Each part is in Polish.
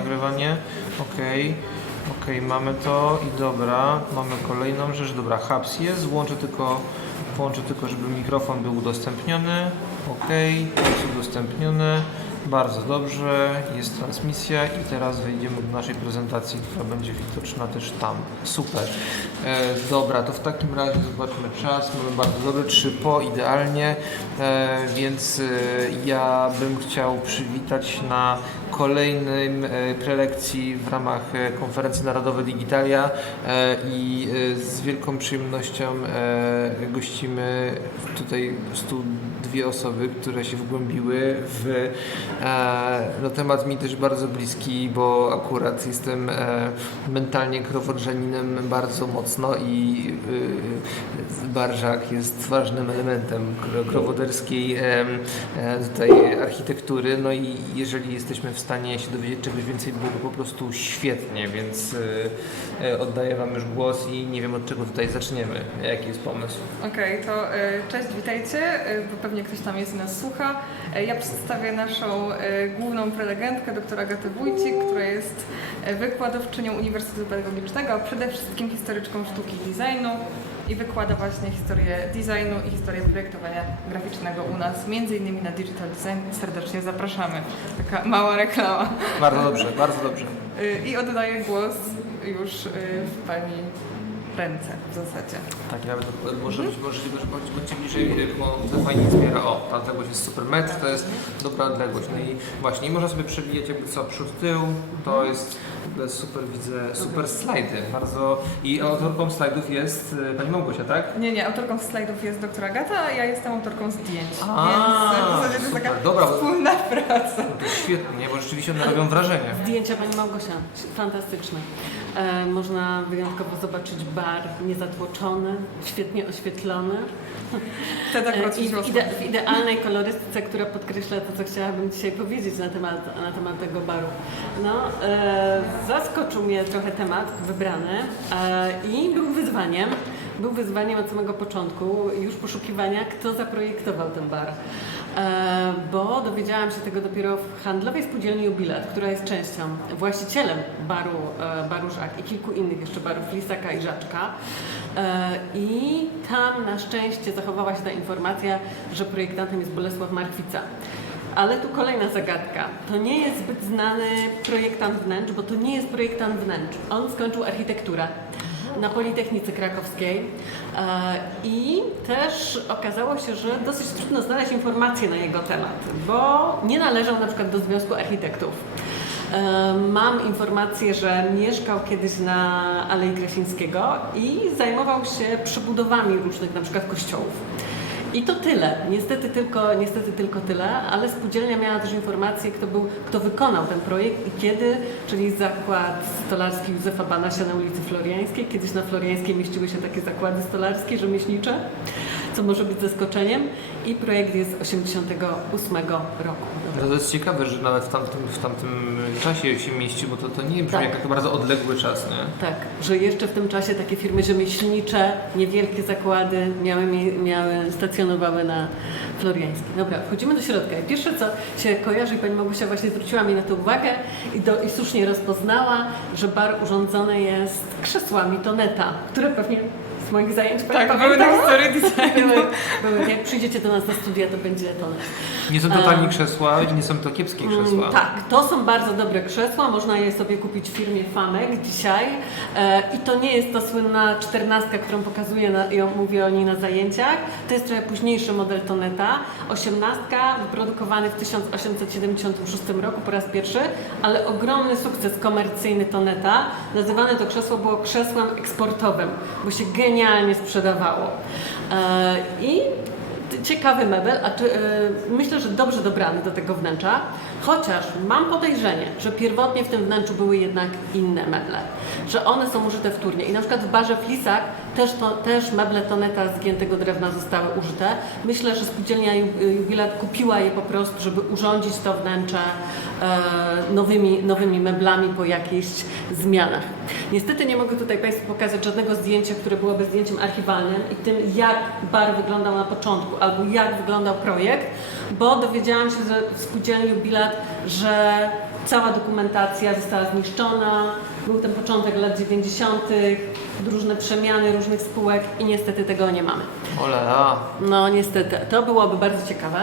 nagrywanie. Okej. Okej, mamy to i dobra, mamy kolejną rzecz. Dobra, Hubs jest, włączę tylko, włączę tylko, żeby mikrofon był udostępniony. Okej, jest udostępniony. Bardzo dobrze, jest transmisja i teraz wejdziemy do naszej prezentacji, która będzie widoczna też tam. Super. E, dobra, to w takim razie zobaczmy czas. Mamy bardzo dobry 3 po, idealnie, e, więc e, ja bym chciał przywitać na kolejnym e, prelekcji w ramach e, konferencji Narodowej Digitalia e, i e, z wielką przyjemnością gościmy tutaj prostu dwie osoby, które się wgłębiły w no, temat mi też bardzo bliski, bo akurat jestem mentalnie krowodrzaninem bardzo mocno i Barżak jest ważnym elementem kro- krowoderskiej tutaj architektury. No i jeżeli jesteśmy w stanie się dowiedzieć czegoś więcej, byłoby po prostu świetnie, więc y, e, oddaję Wam już głos i nie wiem od czego tutaj zaczniemy. Jaki jest pomysł? Okej, to e, cześć, witajcie, e, bo pewnie ktoś tam jest i nas słucha. E, Ja przedstawię naszą e, główną prelegentkę, dr Agatę Wójcik, która jest e, wykładowczynią Uniwersytetu Pedagogicznego, a przede wszystkim historyczką sztuki i designu i wykłada właśnie historię designu i historię projektowania graficznego u nas, między innymi na Digital Design. Serdecznie zapraszamy. Taka mała reklama. Bardzo dobrze, bardzo dobrze. E, I oddaję głos już w Pani ręce w zasadzie. Tak, nawet może być możliwe, że bądźcie bliżej, bo to fajnie zbiera. O, ta odległość jest super metr, to jest dobra odległość. No i właśnie, i można sobie przewijać jakby co przód, tył, to jest w ogóle super, widzę, super slajdy, bardzo. I autorką slajdów jest y, pani Małgosia, tak? Nie, nie, autorką slajdów jest doktor Agata, a ja jestem autorką zdjęć. A, więc w zasadzie to jest taka dobra. wspólna praca. No to świetnie, bo rzeczywiście one robią wrażenie. Zdjęcia Pani Małgosia, fantastyczne. E, można wyjątkowo zobaczyć bar niezatłoczony, świetnie oświetlony. Wtedy E, akurat I się w, ide, w idealnej kolorystyce, która podkreśla to, co chciałabym dzisiaj powiedzieć na temat, na temat tego baru. No, e, zaskoczył mnie trochę temat wybrany e, i był wyzwaniem. Był wyzwaniem od samego początku, już poszukiwania, kto zaprojektował ten bar. E, bo dowiedziałam się tego dopiero w handlowej spółdzielni Jubilat, która jest częścią, właścicielem baru, e, baru Żak i kilku innych jeszcze barów Lisaka i Żaczka. E, I tam na szczęście zachowała się ta informacja, że projektantem jest Bolesław Markwica. Ale tu kolejna zagadka. To nie jest zbyt znany projektant wnętrz, bo to nie jest projektant wnętrz. On skończył architekturę na Politechnice Krakowskiej e, i też okazało się, że dosyć trudno znaleźć informacje na jego temat, bo nie należał na przykład do Związku Architektów. E, Mam informację, że mieszkał kiedyś na Alei Krasińskiego i zajmował się przebudowami różnych na przykład kościołów. I to tyle. Niestety tylko, niestety tylko tyle, ale spółdzielnia miała też informację, kto, był, kto wykonał ten projekt i kiedy, czyli zakład stolarski Józefa Banasia na ulicy Floriańskiej. Kiedyś na Floriańskiej mieściły się takie zakłady stolarskie, rzemieślnicze, co może być zaskoczeniem. I projekt jest z 88 roku. To jest ciekawe, że nawet w tamtym, w tamtym czasie się mieści, bo to, to nie brzmi Tak. jak bardzo odległy czas, nie? Tak, że jeszcze w tym czasie takie firmy rzemieślnicze, niewielkie zakłady miały, miały stacjonowały na Floriańskiej. Dobra, wchodzimy do środka i pierwsze co się kojarzy i Pani Małgosia właśnie zwróciła mi na to uwagę i, do, i słusznie rozpoznała, że bar urządzony jest krzesłami Toneta, które pewnie z moich zajęć Tak, były na pamiętała? historii designu. były, były, jak przyjdziecie do nas na studia, to będzie Tonet. Nie są to tani A. krzesła, nie są to kiepskie krzesła. Mm, Tak, to są bardzo dobre krzesła, można je sobie kupić w firmie Famek dzisiaj e, i to nie jest ta słynna czternastka, którą pokazuję na, i mówię o niej na zajęciach, to jest trochę późniejszy model Toneta, osiemnastka wyprodukowany w 1876 roku po raz pierwszy, ale ogromny sukces komercyjny Toneta, nazywane to krzesło było krzesłem eksportowym, bo się genialnie sprzedawało. E, i ciekawy mebel, a e, myślę, że dobrze dobrany do tego wnętrza, chociaż mam podejrzenie, że pierwotnie w tym wnętrzu były jednak inne meble, że one są użyte wtórnie i na przykład w barze Flisak też, to, też meble Toneta z giętego drewna zostały użyte. Myślę, że spółdzielnia Ju- Jubilat kupiła je po prostu, żeby urządzić to wnętrze e, nowymi, nowymi meblami po jakichś zmianach. Niestety nie mogę tutaj Państwu pokazać żadnego zdjęcia, które byłoby zdjęciem archiwalnym i tym, jak bar wyglądał na początku albo jak wyglądał projekt, bo dowiedziałam się że w spółdzielni Jubilat, że cała dokumentacja została zniszczona. Był ten początek lat 90., różne przemiany różnych spółek i niestety tego nie mamy. Olala. No niestety, to byłoby bardzo ciekawe,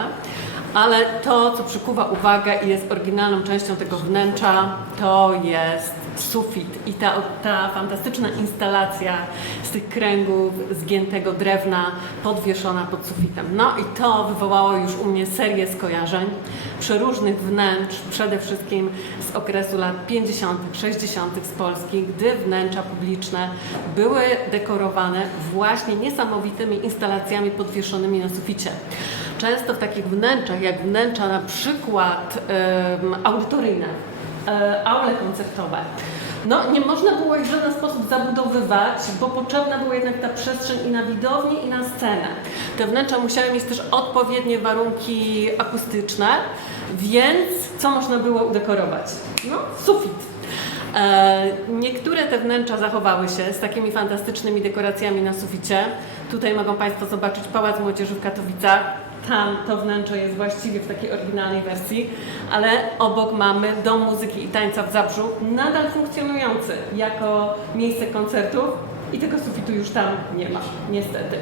ale to, co przykuwa uwagę i jest oryginalną częścią tego wnętrza, to jest sufit i ta, ta fantastyczna instalacja z tych kręgów zgiętego drewna podwieszona pod sufitem. No i to wywołało już u mnie serię skojarzeń przeróżnych wnętrz, przede wszystkim z okresu lat 50., 60. z Polski, gdy wnętrza publiczne były dekorowane właśnie niesamowitymi instalacjami podwieszonymi na suficie. Często w takich wnętrzach, jak wnętrza na przykład em, audytoryjne, aule koncertowe, no, nie można było ich w żaden sposób zabudowywać, bo potrzebna była jednak ta przestrzeń i na widownię, i na scenę. Te wnętrza musiały mieć też odpowiednie warunki akustyczne, więc co można było udekorować? No, sufit. E, Niektóre te wnętrza zachowały się z takimi fantastycznymi dekoracjami na suficie. Tutaj mogą Państwo zobaczyć Pałac Młodzieży w Katowicach. Tam to wnętrze jest właściwie w takiej oryginalnej wersji, ale obok mamy Dom Muzyki i Tańca w Zabrzu, nadal funkcjonujący jako miejsce koncertów i tego sufitu już tam nie ma, niestety.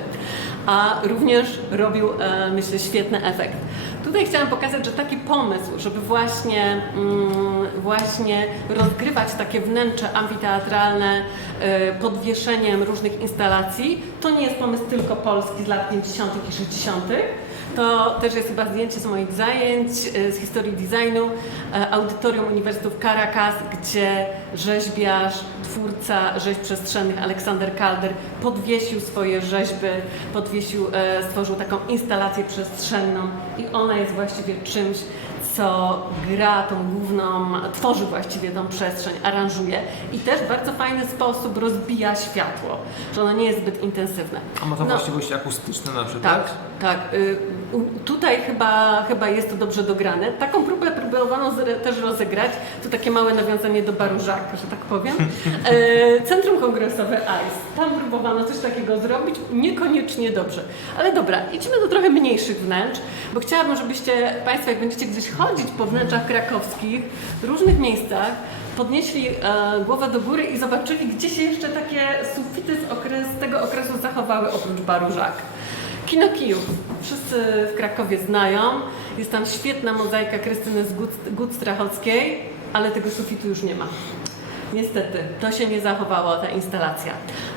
A również robił, e, myślę, świetny efekt. Tutaj chciałam pokazać, że taki pomysł, żeby właśnie, mm, właśnie rozgrywać takie wnętrze amfiteatralne e, podwieszeniem różnych instalacji, to nie jest pomysł tylko polski z lat 50. i 60. To też jest chyba zdjęcie z moich zajęć e, z historii designu, e, audytorium Uniwersytetu Caracas, gdzie rzeźbiarz, twórca rzeźb przestrzennych Aleksander Calder podwiesił swoje rzeźby, podwiesił, e, stworzył taką instalację przestrzenną i ona jest właściwie czymś, co gra tą główną, tworzy właściwie tą przestrzeń, aranżuje i też w bardzo fajny sposób rozbija światło, że ono nie jest zbyt intensywne. A ma to No. właściwości akustyczne na przykład? Tak, tak. Y, Tutaj chyba, chyba jest to dobrze dograne. Taką próbę próbowano też rozegrać. To takie małe nawiązanie do baru Jacques, że tak powiem. E, Centrum Kongresowe ICE. Tam próbowano coś takiego zrobić. Niekoniecznie dobrze. Ale dobra, idźmy do trochę mniejszych wnętrz, bo chciałabym, żebyście Państwo, jak będziecie gdzieś chodzić po wnętrzach krakowskich, w różnych miejscach, podnieśli e, głowę do góry i zobaczyli, gdzie się jeszcze takie sufity z, okres, z tego okresu zachowały oprócz baru Jacques. Kino Kijów. Wszyscy w Krakowie znają. Jest tam świetna mozaika Krystyny z Gut- ale tego sufitu już nie ma. Niestety, to się nie zachowało, ta instalacja.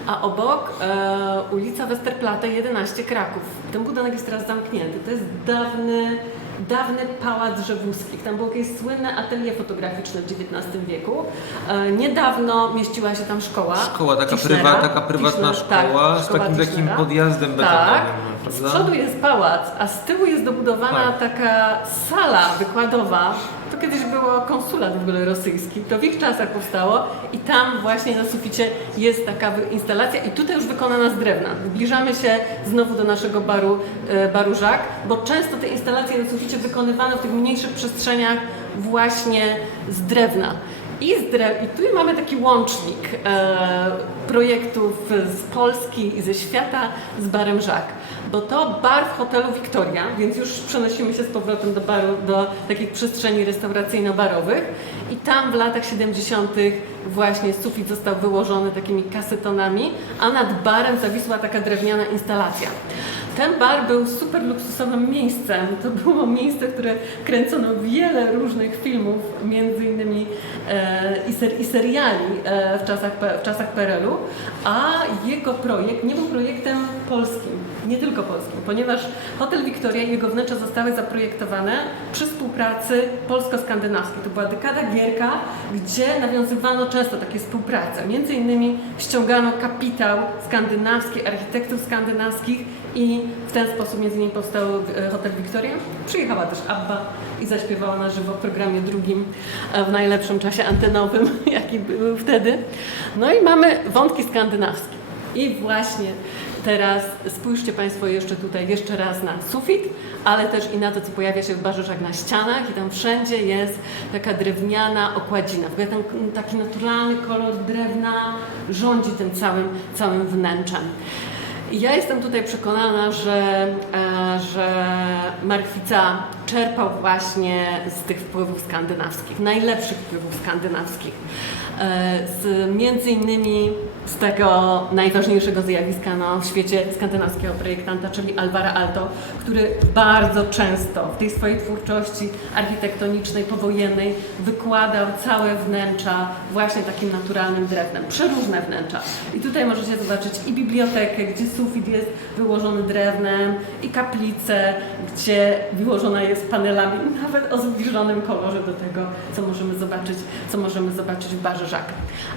A obok e, ulica Westerplatte 11 Kraków. Ten budynek jest teraz zamknięty. To jest dawny, dawny pałac Rzewuskich. Tam było jakieś słynne atelier fotograficzne w XIX wieku. E, niedawno mieściła się tam szkoła. Szkoła, taka, Tischnera. prywa, taka prywatna Tischner, tak, szkoła z szkoła takim takim Tischnera. podjazdem Tak. betonowym, Z prawda? przodu jest pałac, a z tyłu jest dobudowana Tak. taka sala wykładowa. Kiedyś było konsulat w ogóle rosyjski. To w ich czasach powstało i tam właśnie na suficie jest taka instalacja i tutaj już wykonana z drewna. Zbliżamy się znowu do naszego baru, e, baru Jacques, bo często te instalacje na suficie wykonywano w tych mniejszych przestrzeniach właśnie z drewna. I, z drew- I tu mamy taki łącznik e, projektów z Polski i ze świata z barem Jacques. Bo to bar w hotelu Victoria, więc już przenosimy się z powrotem do baru, do takich przestrzeni restauracyjno-barowych. I tam w latach 70. właśnie sufit został wyłożony takimi kasetonami, a nad barem zawisła taka drewniana instalacja. Ten bar był super luksusowym miejscem. To było miejsce, w które kręcono wiele różnych filmów, między innymi e, i, ser, i seriali e, w, czasach, w czasach PRL-u, a jego projekt nie był projektem polskim, nie tylko polskim, ponieważ Hotel Victoria i jego wnętrza zostały zaprojektowane przy współpracy polsko-skandynawskiej. To była dekada Gierka, gdzie nawiązywano często takie współprace. Między innymi ściągano kapitał skandynawski, architektów skandynawskich i w ten sposób między innymi powstał e, Hotel Victoria. Przyjechała też Abba i zaśpiewała na żywo w programie drugim e, w najlepszym czasie antenowym, jaki był wtedy. No i mamy wątki skandynawskie. I właśnie teraz spójrzcie Państwo jeszcze tutaj jeszcze raz na sufit, ale też i na to, co pojawia się w barze jak na ścianach i tam wszędzie jest taka drewniana okładzina. W ogóle ten taki naturalny kolor drewna rządzi tym całym, całym wnętrzem. Ja jestem tutaj przekonana, że e, że Markwica czerpał właśnie z tych wpływów skandynawskich, najlepszych wpływów skandynawskich. E, Z, między innymi z tego najważniejszego zjawiska w świecie skandynawskiego projektanta, czyli Alvara Aalto, który bardzo często w tej swojej twórczości architektonicznej, powojennej wykładał całe wnętrza właśnie takim naturalnym drewnem, przeróżne wnętrza. I tutaj możecie zobaczyć i bibliotekę, gdzie sufit jest wyłożony drewnem, i kaplicę, gdzie wyłożona jest panelami, nawet o zbliżonym kolorze do tego, co możemy zobaczyć, co możemy zobaczyć w barze Jacques.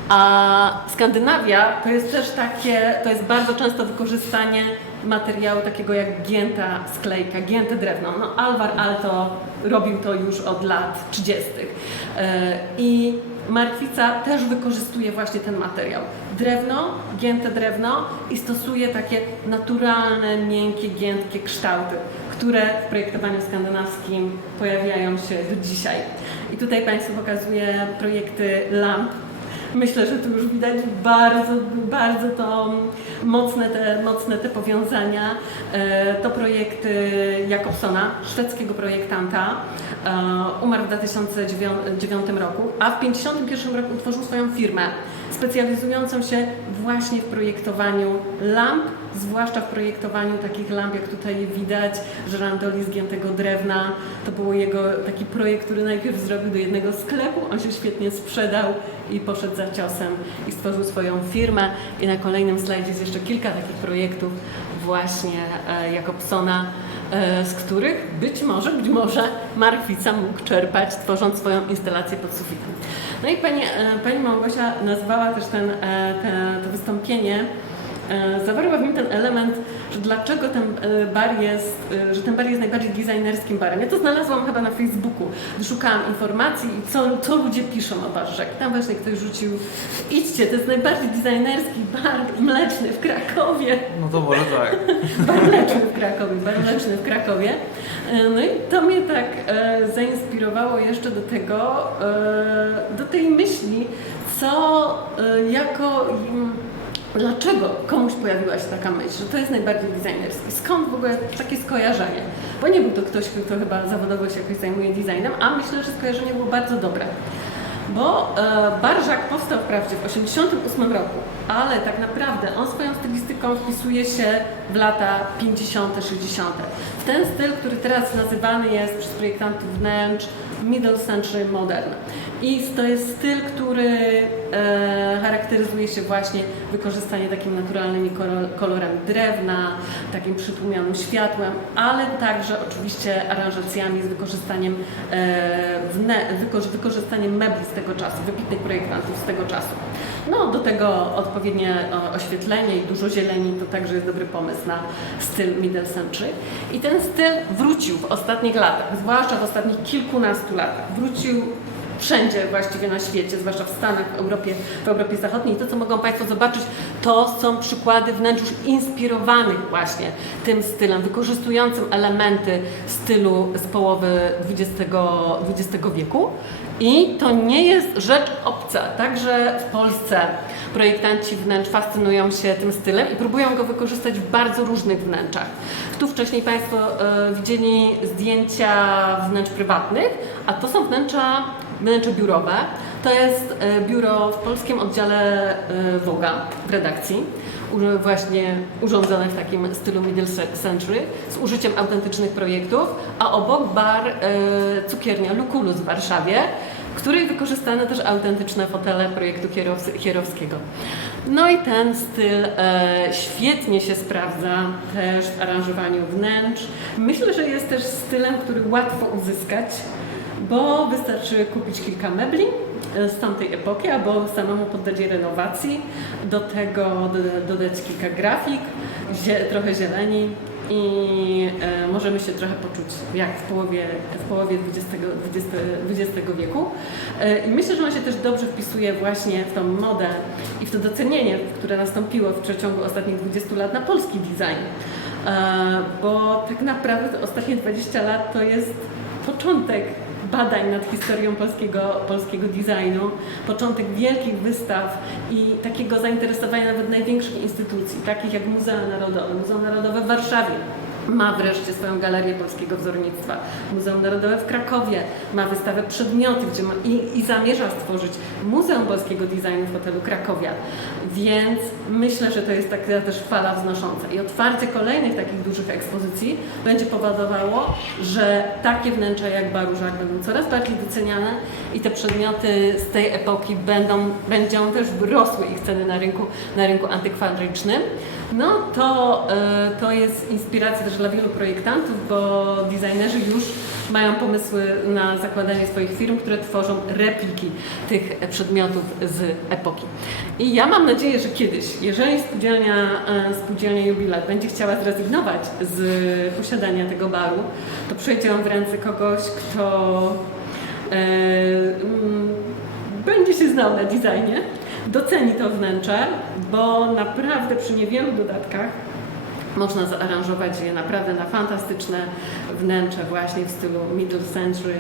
A Skandynawia to jest też takie, to jest bardzo często wykorzystanie materiału takiego jak gięta sklejka, gięte drewno. No, Alvar Aalto robił to już od lat 30. E, I Markwica też wykorzystuje właśnie ten materiał. Drewno, gięte drewno i stosuje takie naturalne, miękkie, giętkie kształty, które w projektowaniu skandynawskim pojawiają się do dzisiaj. I tutaj Państwu pokazuję projekty lamp Myślę, że tu już widać bardzo, bardzo to mocne te, mocne te powiązania. E, To projekty Jakobsona, szwedzkiego projektanta. E, Umarł w 2009 roku, a w 1951 roku utworzył swoją firmę specjalizującą się właśnie w projektowaniu lamp, zwłaszcza w projektowaniu takich lamp, jak tutaj widać, żerandoli z giętego drewna. To był jego taki projekt, który najpierw zrobił do jednego sklepu, on się świetnie sprzedał i poszedł za ciosem i stworzył swoją firmę. I na kolejnym slajdzie jest jeszcze kilka takich projektów właśnie e, Jakobsona, e, z których być może, być może Markwica mógł czerpać, tworząc swoją instalację pod sufitem. No i pani, e, pani Małgosia nazwała też ten, e, te, to wystąpienie E, Zawarła w nim ten element, dlaczego ten e, bar jest, e, że ten bar jest najbardziej designerskim barem. Ja to znalazłam chyba na Facebooku, szukałam informacji i co, co ludzie piszą o barze. Tam właśnie ktoś rzucił, idźcie, to jest najbardziej designerski bar mleczny w Krakowie. No to może tak. Bar mleczny w Krakowie, bar mleczny w Krakowie. E, No i to mnie tak zainspirowało jeszcze do tego, do tej myśli, co jako... im- Dlaczego komuś pojawiła się taka myśl, że to jest najbardziej designerski? Skąd w ogóle takie skojarzenie? Bo nie był to ktoś, kto chyba zawodowo się jakoś zajmuje designem, a myślę, że skojarzenie było bardzo dobre. Bo e, Barżak powstał wprawdzie w 1988 roku, ale tak naprawdę on swoją stylistyką wpisuje się w lata 50., 60. W ten styl, który teraz nazywany jest przez projektantów wnętrz Middle Century Modern. I to jest styl, który e, charakteryzuje się właśnie wykorzystaniem takimi naturalnymi kolo- kolorami drewna, takim przytłumionym światłem, ale także oczywiście aranżacjami z wykorzystaniem, e, wne, wyko- wykorzystaniem mebli z tego czasu, wybitnych projektantów z tego czasu. No, do tego odpowiednie oświetlenie i dużo zieleni to także jest dobry pomysł na styl Middle Century. I ten styl wrócił w ostatnich latach, zwłaszcza w ostatnich kilkunastu latach. Wrócił wszędzie właściwie na świecie, zwłaszcza w Stanach, w Europie, w Europie Zachodniej. I to, co mogą Państwo zobaczyć, to są przykłady wnętrz już inspirowanych właśnie tym stylem, wykorzystującym elementy stylu z połowy XX, XX wieku. I to nie jest rzecz obca. Także w Polsce projektanci wnętrz fascynują się tym stylem i próbują go wykorzystać w bardzo różnych wnętrzach. Tu wcześniej Państwo e, widzieli zdjęcia wnętrz prywatnych, a to są wnętrza, wnętrze biurowe. To jest e, biuro w polskim oddziale e, Woga w redakcji właśnie urządzone w takim stylu Middle Century z użyciem autentycznych projektów, a obok bar e, cukiernia Lukulus w Warszawie, w której wykorzystano też autentyczne fotele projektu Kierows- Kierowskiego. No i ten styl świetnie się sprawdza też w aranżowaniu wnętrz. Myślę, że jest też stylem, który łatwo uzyskać, bo wystarczy kupić kilka mebli e, z tamtej epoki, albo samemu poddać je renowacji, do tego do- dodać kilka grafik, trochę zieleni i e, możemy się trochę poczuć jak w połowie, w połowie XX, XX, XX wieku. E, I myślę, że on się też dobrze wpisuje właśnie w tą modę i w to docenienie, które nastąpiło w przeciągu ostatnich 20 lat na polski design. Bo tak naprawdę ostatnie 20 lat to jest początek badań nad historią polskiego, polskiego designu, początek wielkich wystaw i takiego zainteresowania nawet największych instytucji, takich jak Muzeum Narodowe, Muzeum Narodowe w Warszawie, Ma wreszcie swoją galerię polskiego wzornictwa. Muzeum Narodowe w Krakowie ma wystawę przedmioty, gdzie ma i, i zamierza stworzyć Muzeum Polskiego Designu w hotelu Krakowia. Więc myślę, że to jest taka też fala wznosząca. I otwarcie kolejnych takich dużych ekspozycji będzie powodowało, że takie wnętrza jak Barużak będą coraz bardziej doceniane i te przedmioty z tej epoki będą, będą też rosły ich ceny na rynku, na rynku antykwarycznym. No to, e, to jest inspiracja też dla wielu projektantów, bo designerzy już mają pomysły na zakładanie swoich firm, które tworzą repliki tych przedmiotów z epoki. I ja mam nadzieję, że kiedyś, jeżeli spółdzielnia, e, spółdzielnia Jubilat będzie chciała zrezygnować z posiadania tego baru, to przejdzie on w ręce kogoś, kto e, będzie się znał na designie, doceni to wnętrze, bo naprawdę przy niewielu dodatkach można zaaranżować je naprawdę na fantastyczne wnętrze właśnie w stylu middle century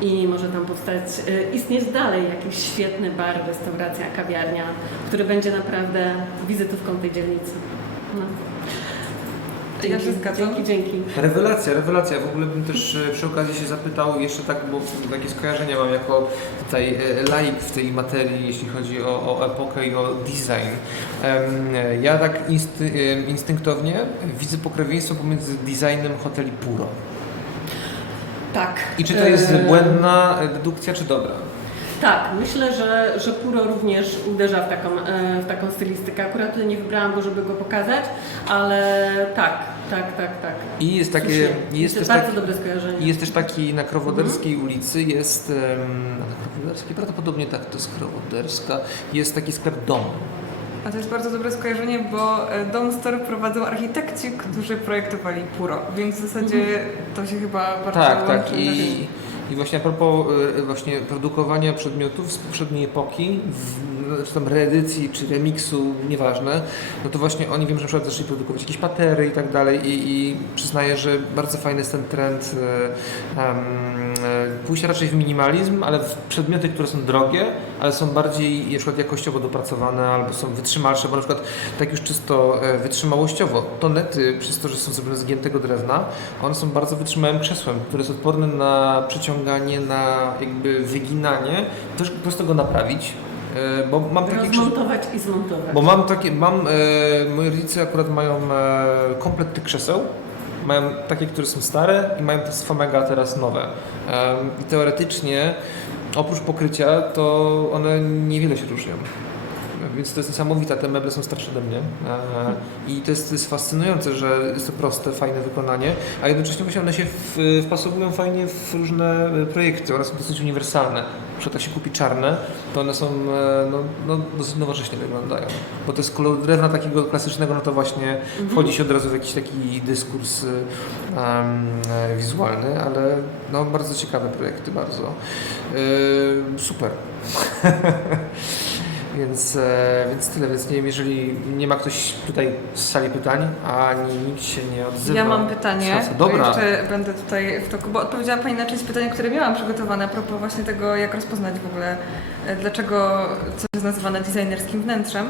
i może tam powstać, y, istnieć dalej jakiś świetny bar, restauracja, kawiarnia, który będzie naprawdę wizytówką tej dzielnicy. No. Ja się zgadzam. Dzięki, dzięki. Rewelacja, rewelacja. W ogóle bym też e, przy okazji się zapytał jeszcze tak, bo takie skojarzenia mam jako tutaj e, laik w tej materii, jeśli chodzi o, o epokę i o design. E, Ja tak insty, e, instynktownie widzę pokrewieństwo pomiędzy designem hoteli Puro. Tak. I czy to jest Eee. błędna e, dedukcja, czy dobra? Tak, myślę, że, że Puro również uderza w taką, e, w taką stylistykę. Akurat tutaj nie wybrałam go, żeby go pokazać, ale tak, tak, tak, tak. I jest takie, Słusznie. jest to też bardzo taki, dobre skojarzenie. i jest też taki na Krowoderskiej ulicy, jest, na Krowoderskiej, prawdopodobnie tak, to jest Krowoderska, jest taki sklep Dom. A to jest bardzo dobre skojarzenie, bo e, Dom Store prowadzą architekci, którzy projektowali Puro, więc w zasadzie to się chyba bardzo Tak, tak. I, I właśnie a propos y, właśnie produkowania przedmiotów z poprzedniej epoki, w, czy tam reedycji, czy remiksu, nieważne, no to właśnie oni wiem, że na przykład zaczęli produkować jakieś patery i tak dalej i, i przyznaję, że bardzo fajny jest ten trend y, pójścia raczej w minimalizm, ale w przedmioty, które są drogie, ale są bardziej na przykład jakościowo dopracowane albo są wytrzymalsze, bo na przykład tak już czysto e, wytrzymałościowo, tonety przez to, że są zrobione z giętego drewna, one są bardzo wytrzymałym krzesłem, które jest odporne na przeciąganie, na jakby wyginanie, też po prostu go naprawić, e, bo mam takie Rozmontować i zmontować. bo mam takie, mam, e, moi rodzice akurat mają e, komplet tych krzeseł, mają takie, które są stare i mają te z Famega teraz nowe. I teoretycznie, oprócz pokrycia, to one niewiele się różnią. Więc to jest niesamowite, te meble są starsze ode mnie. E, I to jest, to jest fascynujące, że jest to proste, fajne wykonanie, a jednocześnie właśnie one się wpasowują fajnie w różne e, projekty. One są dosyć uniwersalne. Przykład jak się kupi czarne, to one są e, no, no, dosyć nowocześnie wyglądają. Bo to jest kolor drewna takiego klasycznego, no to właśnie wchodzi się od razu w jakiś taki dyskurs e, wizualny, ale no, bardzo ciekawe projekty, bardzo. E, super. Więc, e, więc tyle, więc nie wiem, jeżeli nie ma ktoś tutaj z sali pytań, ani nikt się nie odzywa. Ja mam pytanie. Dobra. Jeszcze będę tutaj w toku, bo odpowiedziała Pani na część pytania, które miałam przygotowane a propos właśnie tego, jak rozpoznać w ogóle, dlaczego coś jest nazywane designerskim wnętrzem.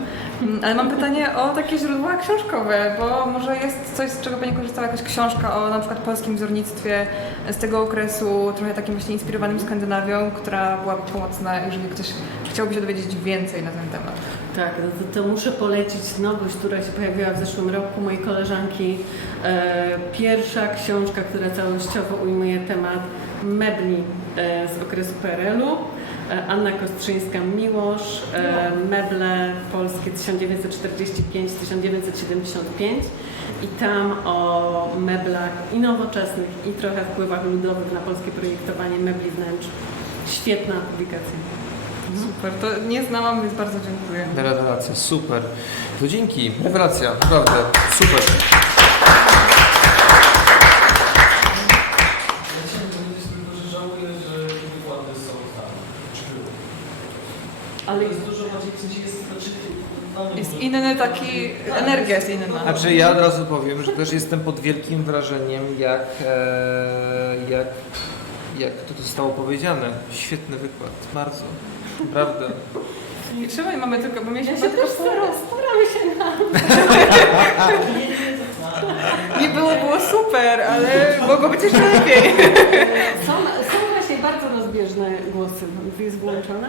Ale mam pytanie o takie źródła książkowe, bo może jest coś, z czego Pani korzystała, jakaś książka o na przykład polskim wzornictwie z tego okresu, trochę takim właśnie inspirowanym Skandynawią, która byłaby pomocna, jeżeli ktoś chciałby się dowiedzieć więcej na ten temat. Tak, to, to muszę polecić nowość, która się pojawiła w zeszłym roku mojej koleżanki. E, pierwsza książka, która całościowo ujmuje temat mebli e, z okresu PRL-u. E, Anna Kostrzyńska-Miłosz, e, meble polskie 1945-1975 i tam o meblach i nowoczesnych i trochę wpływach ludowych na polskie projektowanie mebli wnętrz. Świetna publikacja. Super, to nie znałam, więc bardzo dziękuję. Rewelacja, super. To dzięki, rewelacja, naprawdę, super. Ja chciałem powiedzieć tylko, że żałuję, że wykłady są tam. Czy były? Ale Ale jest dużo bardziej, w sensie jest, znaczy, dla mnie Jest dużo- inny taki, energia jest inna. Znaczy ja od razu powiem, że też jestem pod wielkim wrażeniem, jak, e, jak, jak to zostało powiedziane. Świetny wykład, bardzo, naprawdę. I trzymaj, mamy tylko, bo Ja się też staram, staramy się na... nie było, było super, ale mogło być jeszcze lepiej. Są, są właśnie bardzo rozbieżne głosy. Jest włączone.